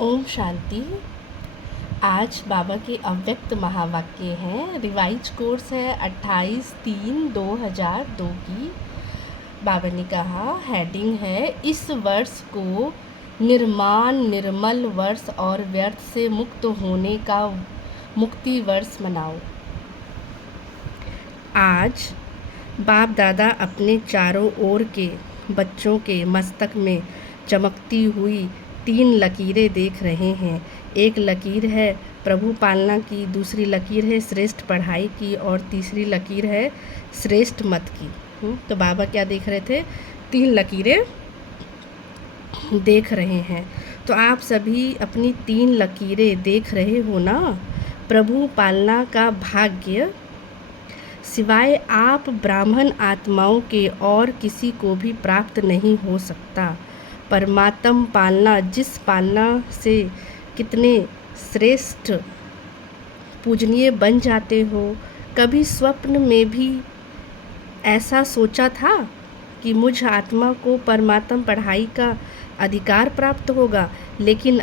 ओम शांति। आज बाबा के अव्यक्त महावाक्य हैं। रिवाइज कोर्स है 28/3/2002 की। बाबा ने कहा हेडिंग है इस वर्ष को निर्माण निर्मल वर्ष और व्यर्थ से मुक्त होने का मुक्ति वर्ष मनाओ। आज बाप दादा अपने चारों ओर के बच्चों के मस्तक में चमकती हुई 3 लकीरें देख रहे हैं। एक लकीर है प्रभु पालना की, दूसरी लकीर है श्रेष्ठ पढ़ाई की और तीसरी लकीर है श्रेष्ठ मत की। तो बाबा क्या देख रहे थे? 3 लकीरें देख रहे हैं। तो आप सभी अपनी 3 लकीरें देख रहे हो ना। प्रभु पालना का भाग्य सिवाय आप ब्राह्मण आत्माओं के और किसी को भी प्राप्त नहीं हो सकता। परमात्म पालना, जिस पालना से कितने श्रेष्ठ पूजनीय बन जाते हो। कभी स्वप्न में भी ऐसा सोचा था कि मुझ आत्मा को परमात्म पढ़ाई का अधिकार प्राप्त होगा, लेकिन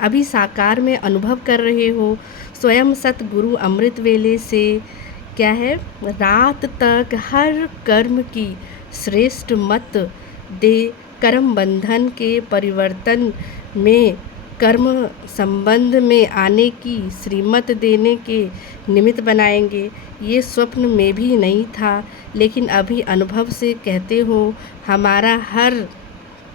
अभी साकार में अनुभव कर रहे हो। स्वयं सतगुरु अमृत वेले से क्या है, रात तक हर कर्म की श्रेष्ठ मत दे कर्म बंधन के परिवर्तन में कर्म संबंध में आने की श्रीमत देने के निमित्त बनाएंगे। ये स्वप्न में भी नहीं था, लेकिन अभी अनुभव से कहते हो हमारा हर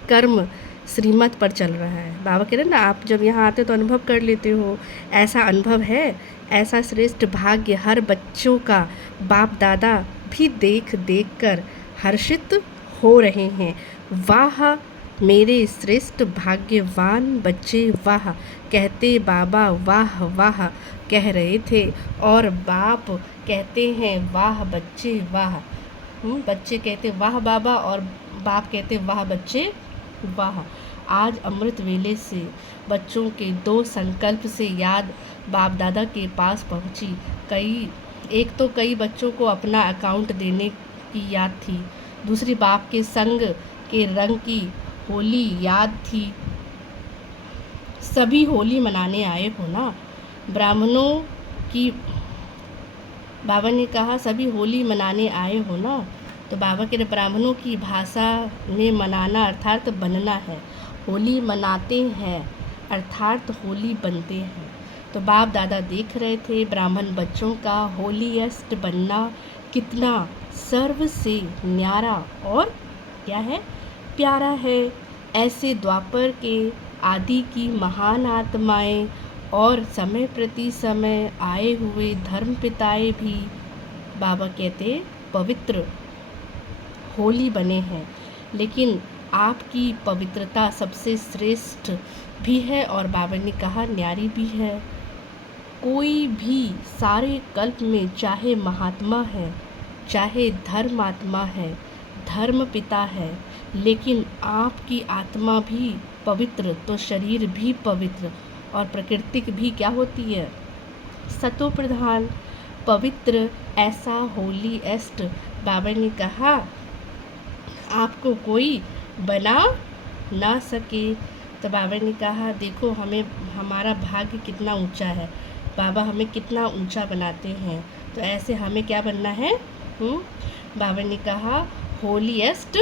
कर्म श्रीमत पर चल रहा है। बाबा कह रहे ना, आप जब यहाँ आते तो अनुभव कर लेते हो। ऐसा अनुभव है, ऐसा श्रेष्ठ भाग्य हर बच्चों का बाप दादा भी देख कर हर्षित हो रहे हैं। वाह मेरे श्रेष्ठ भाग्यवान बच्चे, वाह कहते बाबा वाह वाह कह रहे थे, और बाप कहते हैं वाह बच्चे वाह। बच्चे कहते वाह बाबा और बाप कहते वाह बच्चे वाह। आज अमृत वेले से बच्चों के 2 संकल्प से याद बाप दादा के पास पहुंची। कई बच्चों को अपना अकाउंट देने की याद थी, दूसरी बाप के संग के रंग की होली याद थी। सभी होली मनाने आए हो ना। ब्राह्मणों की बाबा ने कहा सभी होली मनाने आए हो ना। तो बाबा के ब्राह्मणों की भाषा में मनाना अर्थात बनना है। होली मनाते हैं अर्थात होली बनते हैं। तो बाप दादा देख रहे थे ब्राह्मण बच्चों का होलीएस्ट बनना कितना सर्व से न्यारा और क्या है, प्यारा है। ऐसे द्वापर के आदि की महान आत्माएं और समय प्रति समय आए हुए धर्म पिताएं भी बाबा कहते पवित्र होली बने हैं। लेकिन आपकी पवित्रता सबसे श्रेष्ठ भी है और बाबा ने कहा न्यारी भी है। कोई भी सारे कल्प में चाहे महात्मा है, चाहे धर्मात्मा है, धर्म पिता है, लेकिन आपकी आत्मा भी पवित्र तो शरीर भी पवित्र और प्रकृति भी क्या होती है, सतो प्रधान पवित्र। ऐसा होलीएस्ट बाबा ने कहा आपको कोई बना ना सके। तो बाबा ने कहा देखो हमें हमारा भाग्य कितना ऊंचा है, बाबा हमें कितना ऊंचा बनाते हैं। तो ऐसे हमें क्या बनना है? बाबा ने कहा होलीएस्ट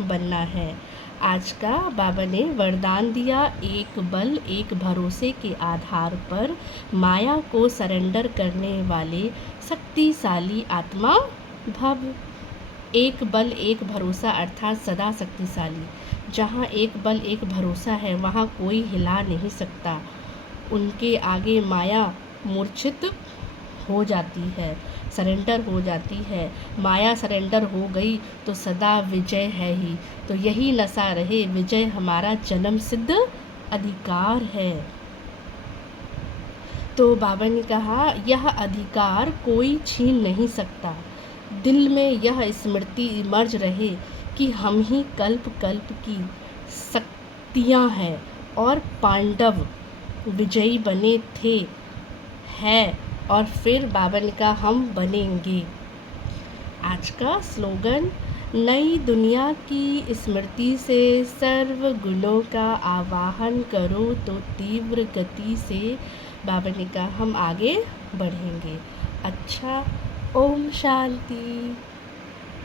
बनना है। आज का बाबा ने वरदान दिया, एक बल एक भरोसे के आधार पर माया को सरेंडर करने वाले शक्तिशाली आत्मा भव। एक बल एक भरोसा अर्थात सदा शक्तिशाली। जहाँ एक बल एक भरोसा है वहाँ कोई हिला नहीं सकता। उनके आगे माया मूर्छित हो जाती है, सरेंडर हो जाती है। माया सरेंडर हो गई तो सदा विजय है ही। तो यही नशा रहे, विजय हमारा जन्म सिद्ध अधिकार है। तो बाबा ने कहा यह अधिकार कोई छीन नहीं सकता। दिल में यह स्मृति इमर्ज रहे कि हम ही कल्प कल्प की शक्तियाँ हैं और पांडव विजयी बने थे है, और फिर बाबा ने कहा हम बनेंगे। आज का स्लोगन नई दुनिया की स्मृति से सर्व गुणों का आवाहन करो तो तीव्र गति से बाबा ने कहा हम आगे बढ़ेंगे। अच्छा, ओम शांति।